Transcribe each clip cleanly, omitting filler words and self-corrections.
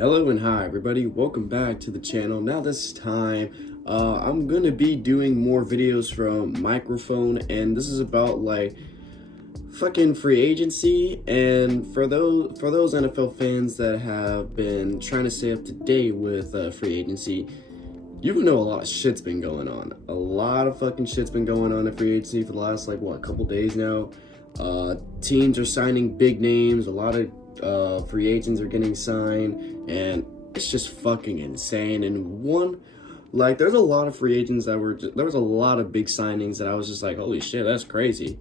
Hello and hi everybody, welcome back to the channel. Now this time I'm gonna be doing more videos from microphone, and this is about like fucking free agency. And for those NFL fans that have been trying to stay up to date with free agency, you know a lot of shit's been going on. A lot of fucking shit's been going on in free agency for the last like what, couple days now. Teams are signing big names, a lot of free agents are getting signed, and it's just fucking insane. And there's a lot of free agents that there was a lot of big signings that I was just like, holy shit, that's crazy.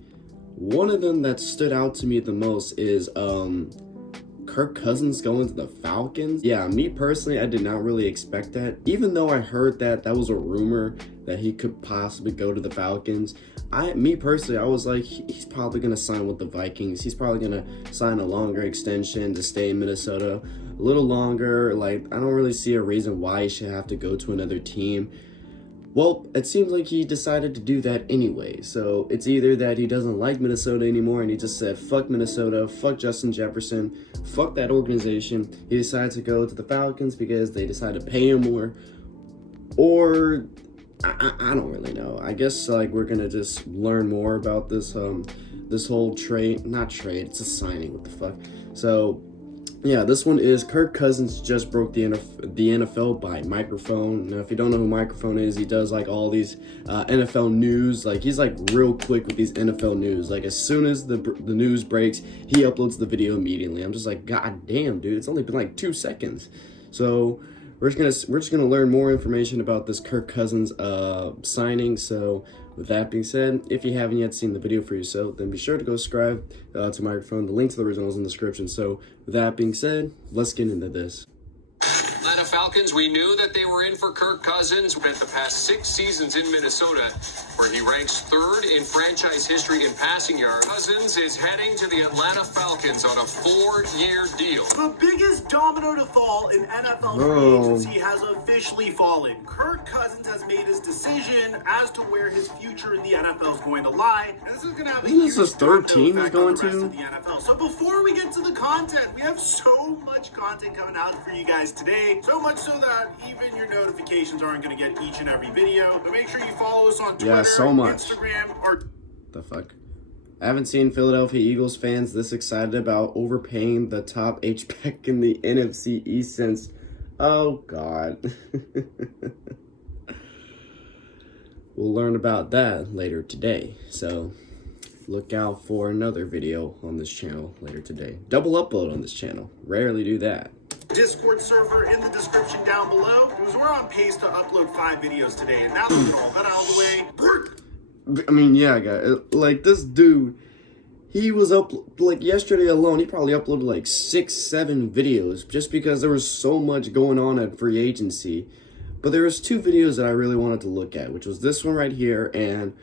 One of them that stood out to me the most is Kirk Cousins going to the Falcons. Yeah, me personally, I did not really expect that. Even though I heard that was a rumor that he could possibly go to the Falcons. Me personally, I was like, he's probably going to sign with the Vikings. He's probably going to sign a longer extension to stay in Minnesota a little longer. Like, I don't really see a reason why he should have to go to another team. Well, it seems like he decided to do that anyway. So it's either that he doesn't like Minnesota anymore and he just said, fuck Minnesota, fuck Justin Jefferson, fuck that organization. He decided to go to the Falcons because they decided to pay him more. Or I don't really know. I guess like we're gonna just learn more about this this whole not trade, it's a signing, what the fuck. So yeah, this one is Kirk Cousins just broke the NFL by Microphone. Now, if you don't know who Microphone is, he does like all these NFL news. Like, he's like real quick with these NFL news. Like, as soon as the news breaks, he uploads the video immediately. I'm just like, god damn, dude, it's only been like 2 seconds. So we're just gonna learn more information about this Kirk Cousins signing. So with that being said, if you haven't yet seen the video for yourself, then be sure to go subscribe to Microphone. The link to the original is in the description. So with that being said, let's get into this. Atlanta Falcons, we knew that they were in for Kirk Cousins. Spent the past 6 seasons in Minnesota, where he ranks 3rd in franchise history in passing yards. Cousins is heading to the Atlanta Falcons on a 4-year deal. The biggest domino to fall in NFL free agency has officially fallen. Kirk Cousins has made his decision as to where his future in the NFL is going to lie. And this is going to have a huge his third team he's going to? the NFL. So before we get to the content, we have so much content coming out for you guys today. So much so that even your notifications aren't going to get each and every video. But make sure you follow us on Twitter, so much. Instagram, or... The fuck? I haven't seen Philadelphia Eagles fans this excited about overpaying the top H-back in the NFC East since... Oh, God. We'll learn about that later today. So, look out for another video on this channel later today. Double upload on this channel. Rarely do that. Discord server in the description down below, because we're on pace to upload 5 videos today. And now that we get all that out of the way... I mean, yeah, guys. Like, this dude... He was up, like, yesterday alone, he probably uploaded, like, 6-7 videos just because there was so much going on at free agency. But there was 2 videos that I really wanted to look at, which was this one right here and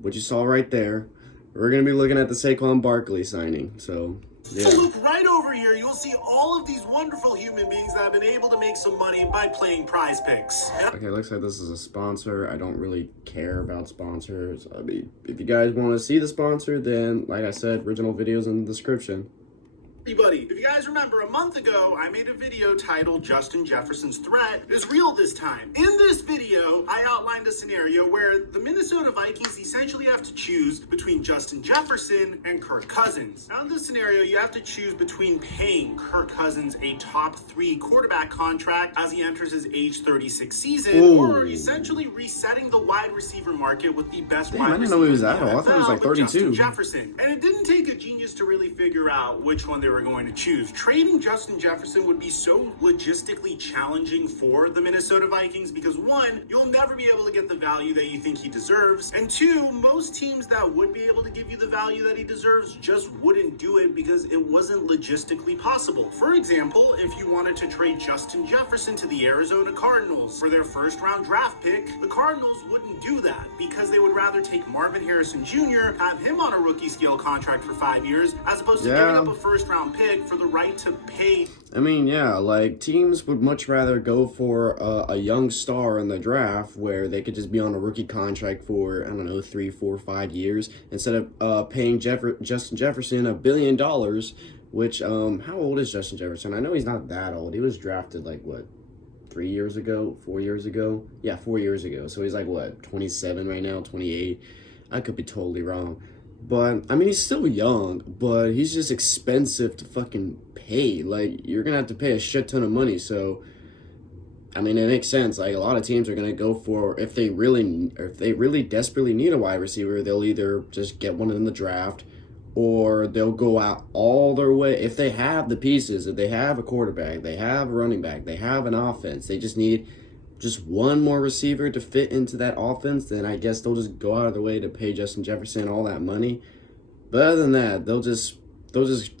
what you saw right there. We're going to be looking at the Saquon Barkley signing, so... yeah. So look right over here, you'll see all of these wonderful human beings that have been able to make some money by playing Prize Picks. Okay, looks like this is a sponsor. I don't really care about sponsors. I mean, if you guys want to see the sponsor, then, like I said, original videos in the description. Everybody, if you guys remember, a month ago, I made a video titled Justin Jefferson's Threat is Real This Time. In this video, I outlined a scenario where the Minnesota Vikings essentially have to choose between Justin Jefferson and Kirk Cousins. Now, in this scenario, you have to choose between paying Kirk Cousins a top 3 quarterback contract as he enters his age 36 season, or essentially resetting the wide receiver market with the best wide receiver. I didn't know he was that old. I thought he was like 32. Justin Jefferson. And it didn't take a genius to really figure out which one they were going to choose. Trading Justin Jefferson would be so logistically challenging for the Minnesota Vikings because 1, you'll never be able to get the value that you think he deserves, and 2, most teams that would be able to give you the value that he deserves just wouldn't do it because it wasn't logistically possible. For example, if you wanted to trade Justin Jefferson to the Arizona Cardinals for their 1st round draft pick, the Cardinals wouldn't do that because they would rather take Marvin Harrison Jr., have him on a rookie scale contract for 5 years, as opposed to giving up a 1st round pick for the right to pay. I mean, yeah, like, teams would much rather go for a young star in the draft where they could just be on a rookie contract for, I don't know, 3, 4, 5 years instead of paying Justin Jefferson $1 billion which, how old is Justin Jefferson? I know he's not that old. He was drafted, like, what, 3 years ago? 4 years ago? Yeah, 4 years ago. So he's, like, what, 27 right now, 28? I could be totally wrong. But, I mean, he's still young, but he's just expensive to fucking pay. Like, you're going to have to pay a shit ton of money, so... I mean, it makes sense. Like, a lot of teams are going to go for, if they really desperately need a wide receiver, they'll either just get one in the draft, or they'll go out all their way. If they have the pieces, if they have a quarterback, they have a running back, they have an offense, they just need just one more receiver to fit into that offense, then I guess they'll just go out of their way to pay Justin Jefferson all that money. But other than that, they'll just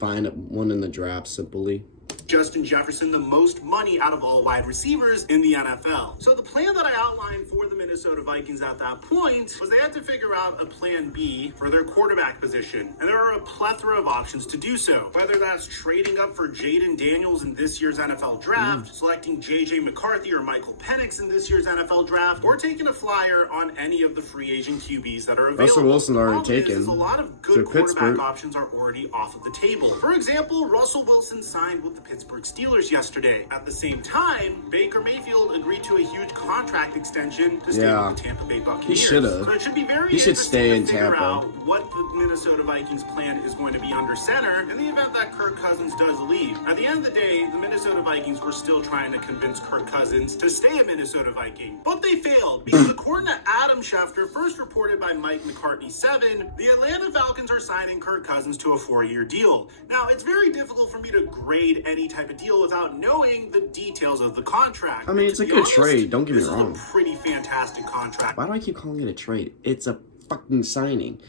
find one in the draft simply. Justin Jefferson the most money out of all wide receivers in the NFL. So the plan that I outlined for the Minnesota Vikings at that point was they had to figure out a plan B for their quarterback position. And there are a plethora of options to do so. Whether that's trading up for Jaden Daniels in this year's NFL draft, selecting J.J. McCarthy or Michael Penix in this year's NFL draft, or taking a flyer on any of the free agent QBs that are available. Russell Wilson already taken. A lot of good quarterback options are already off of the table. For example, Russell Wilson signed with the Pittsburgh Steelers yesterday. At the same time, Baker Mayfield agreed to a huge contract extension to stay with the Tampa Bay Buccaneers. He should have. So it should be very he should stay in Tampa. Tampa. What the Minnesota Vikings plan is going to be under center in the event that Kirk Cousins does leave. At the end of the day, the Minnesota Vikings were still trying to convince Kirk Cousins to stay a Minnesota Viking. But they failed because according to Adam Schefter, first reported by Mike McCartney 7, the Atlanta Falcons are signing Kirk Cousins to a 4-year deal. Now, it's very difficult for me to grade any type of deal without knowing the details of the contract. I mean, it's a good trade, don't get me wrong. This is a pretty fantastic contract. Why do I keep calling it a trade? It's a fucking signing.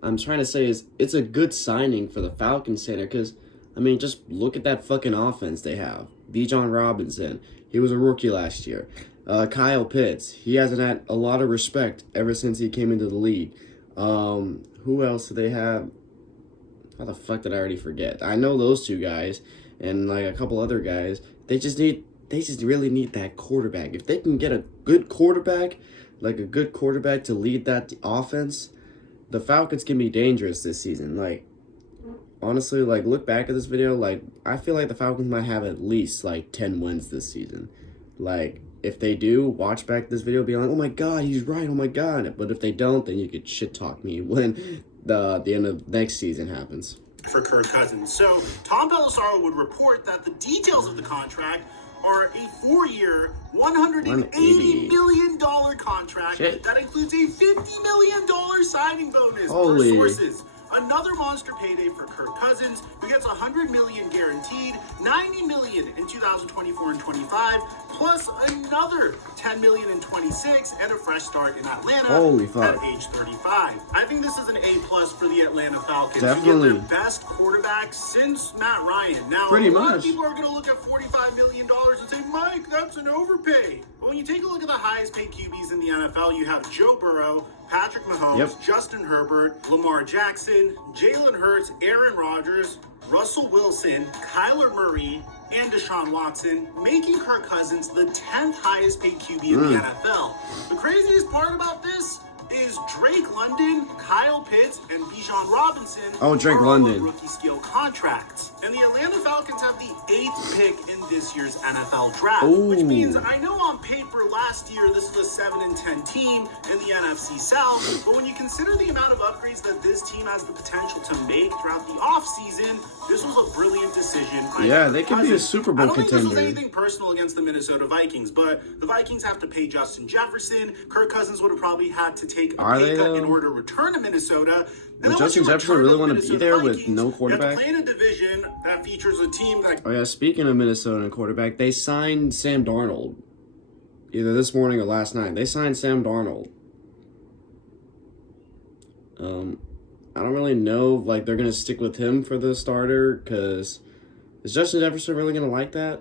I'm trying to say is it's a good signing for the Falcons center because, I mean, just look at that fucking offense they have. Bijan Robinson, he was a rookie last year. Kyle Pitts, he hasn't had a lot of respect ever since he came into the league. Who else do they have? How the fuck did I already forget? I know those two guys and like a couple other guys. They just really need that quarterback. If they can get a good quarterback, like a good quarterback to lead that offense, the Falcons can be dangerous this season. Like, honestly, like, look back at this video, like, I feel like the Falcons might have at least, like, 10 wins this season. Like, if they do, watch back this video, be like, oh my god, he's right, oh my god. But if they don't, then you could shit-talk me when the end of next season happens. For Kirk Cousins. So, Tom Pelissaro would report that the details of the contract are a 4-year, $180 million contract that includes a $50 million signing bonus per sources. Another monster payday for Kirk Cousins, who gets $100 million guaranteed, $90 million in 2024 and 25, plus another $10 million in 26, and a fresh start in Atlanta at age 35. I think this is an A+ for the Atlanta Falcons. Definitely. To get their best quarterback since Matt Ryan. Now, pretty a lot much. of people are going to look at $45 million and say, Mike, that's an overpay. But when you take a look at the highest paid QBs in the NFL, you have Joe Burrow, Patrick Mahomes, Justin Herbert, Lamar Jackson, Jalen Hurts, Aaron Rodgers, Russell Wilson, Kyler Murray, and Deshaun Watson, making Kirk Cousins the 10th highest paid QB in the NFL. The craziest part about this is Drake London, Kyle Pitts, and Bijan Robinson Drake London. rookie scale contracts. And the Atlanta Falcons have the 8th pick in this year's NFL draft, which means I know on paper last year this was a 7-10 team in the NFC South, but when you consider the amount of upgrades that this team has the potential to make throughout the offseason, this was a brilliant decision. Yeah, they could be a Super Bowl contender. I don't think this was anything personal against the Minnesota Vikings, but the Vikings have to pay Justin Jefferson. Kirk Cousins would have probably had to take a pay cut in order to return to Minnesota. Would Justin Jefferson really want to be there with no quarterback? You have to play in a division that features a team that... Oh yeah, speaking of Minnesota and quarterback, they signed Sam Darnold. Either this morning or last night. They signed Sam Darnold. I don't really know if like they're going to stick with him for the starter, because is Justin Jefferson really going to like that?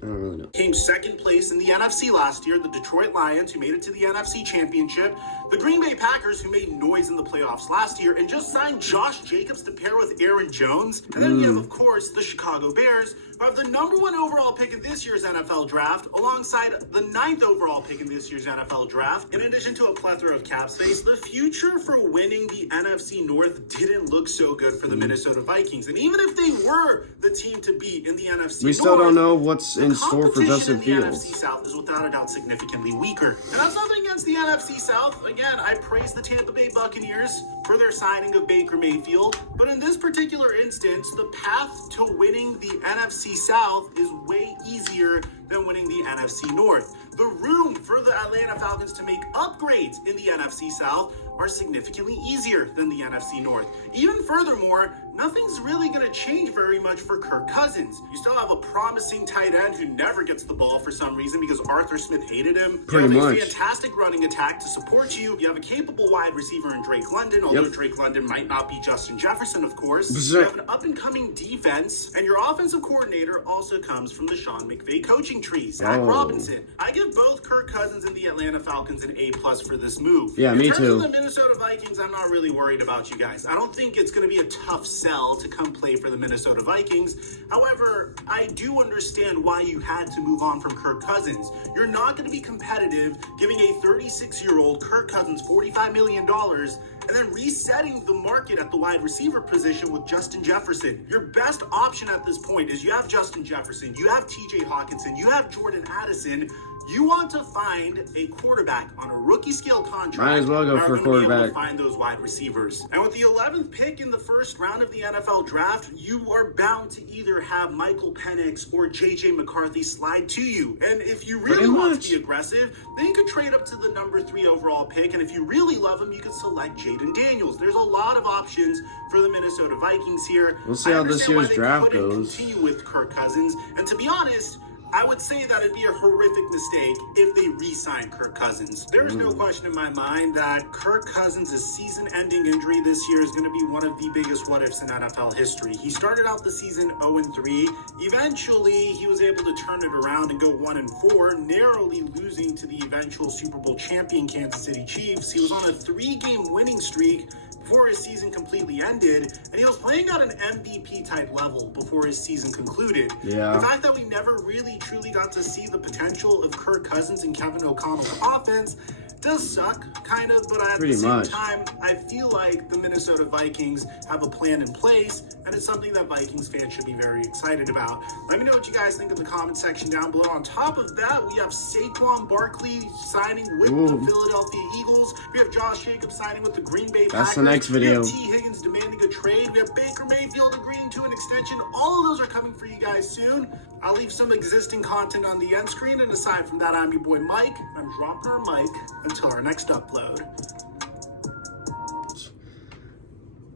I don't really know. Came second place in the NFC last year, the Detroit Lions, who made it to the NFC Championship. The Green Bay Packers, who made noise in the playoffs last year and just signed Josh Jacobs to pair with Aaron Jones. And then we have, of course, the Chicago Bears, who have the #1 overall pick in this year's NFL draft, alongside the 9th overall pick in this year's NFL draft. In addition to a plethora of cap space, the future for winning the NFC North didn't look so good for the Minnesota Vikings. And even if they were the team to beat in the NFC We North, still don't know what's in store for Justin competition in the Fields. NFC South is without a doubt significantly weaker. And that's nothing against the NFC South. Again, I praise the Tampa Bay Buccaneers for their signing of Baker Mayfield. But in this particular instance, the path to winning the NFC South is way easier than winning the NFC North. The room for the Atlanta Falcons to make upgrades in the NFC South are significantly easier than the NFC North. Even furthermore, nothing's really going to change very much for Kirk Cousins. You still have a promising tight end who never gets the ball for some reason because Arthur Smith hated him. Pretty you have much. a fantastic running attack to support you. You have a capable wide receiver in Drake London, although Drake London might not be Justin Jefferson, of course. You have an up-and-coming defense, and your offensive coordinator also comes from the Sean McVay coaching tree, Zach Robinson. I give both Kirk Cousins and the Atlanta Falcons an A+ for this move. Yeah, me too. In terms of the Minnesota Vikings, I'm not really worried about you guys. I don't think it's going to be a tough sell to come play for the Minnesota Vikings. However, I do understand why you had to move on from Kirk Cousins. You're not going to be competitive giving a 36-year-old Kirk Cousins $45 million and then resetting the market at the wide receiver position with Justin Jefferson. Your best option at this point is you have Justin Jefferson, you have TJ Hawkinson, you have Jordan Addison. You want to find a quarterback on a rookie scale contract. Might as well go for a quarterback. Find those wide receivers. And with the 11th pick in the first round of the NFL draft, you are bound to either have Michael Penix or JJ McCarthy slide to you. And if you really want to be aggressive, then you could trade up to the #3 overall pick. And if you really love him, you could select Jaden Daniels. There's a lot of options for the Minnesota Vikings here. We'll see how this year's draft goes. Continue with Kirk Cousins. And to be honest, I would say that it'd be a horrific mistake if they re-sign Kirk Cousins. There's no question in my mind that Kirk Cousins' season-ending injury this year is going to be one of the biggest what-ifs in NFL history. He started out the season 0-3. Eventually, he was able to turn it around and go 1-4, narrowly losing to the eventual Super Bowl champion Kansas City Chiefs. He was on a 3-game winning streak before his season completely ended, and he was playing at an MVP-type level before his season concluded. Yeah. The fact that we never really truly got to see the potential of Kirk Cousins and Kevin O'Connell's offense does suck, kind of, but at the same time, I feel like the Minnesota Vikings have a plan in place, and it's something that Vikings fans should be very excited about. Let me know what you guys think in the comment section down below. On top of that, we have Saquon Barkley signing with the Philadelphia Eagles. We have Josh Jacobs signing with the Green Bay Packers. That's the next video. We have T. Higgins demanding a trade. We have Baker Mayfield agreeing to an extension. All of those are coming for you guys soon. I'll leave some existing content on the end screen, and aside from that, I'm your boy Mike. I'm dropping our mic until our next upload.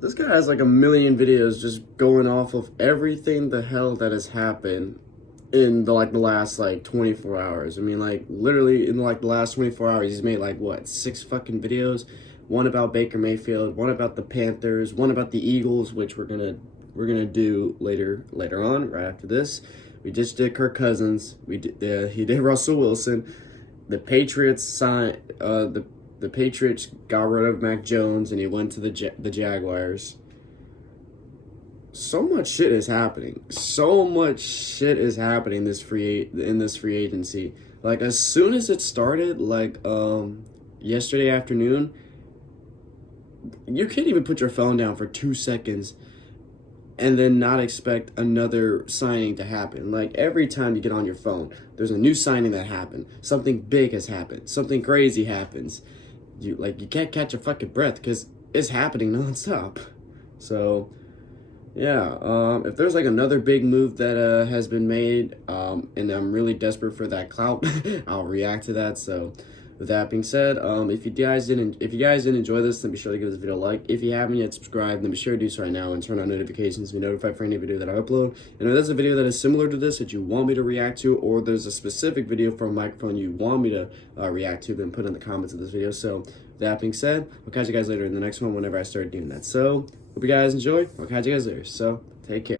This guy has like a million videos just going off of everything the hell that has happened in the last 24 hours. I mean, like literally in the last 24 hours, he's made like what, 6 fucking videos. One about Baker Mayfield, one about the Panthers, one about the Eagles, which we're gonna do later on, right after this. We just did Kirk Cousins. He did Russell Wilson. The Patriots signed. The Patriots got rid of Mac Jones, and he went to the Jaguars. So much shit is happening. So much shit is happening in this free agency. Like as soon as it started, yesterday afternoon, you can't even put your phone down for 2 seconds and then not expect another signing to happen. Like every time you get on your phone, there's a new signing that happened. Something big has happened. Something crazy happens. You can't catch a fucking breath because it's happening nonstop. So yeah, if there's another big move that has been made, and I'm really desperate for that clout, I'll react to that. So with that being said, if you guys didn't enjoy this, then be sure to give this video a like. If you haven't yet subscribed, then be sure to do so right now and turn on notifications to be notified for any video that I upload. And if there's a video that is similar to this that you want me to react to, or there's a specific video from a microphone you want me to react to, then put in the comments of this video. So with that being said, I'll catch you guys later in the next one whenever I start doing that. So hope you guys enjoy. I'll catch you guys later. So take care.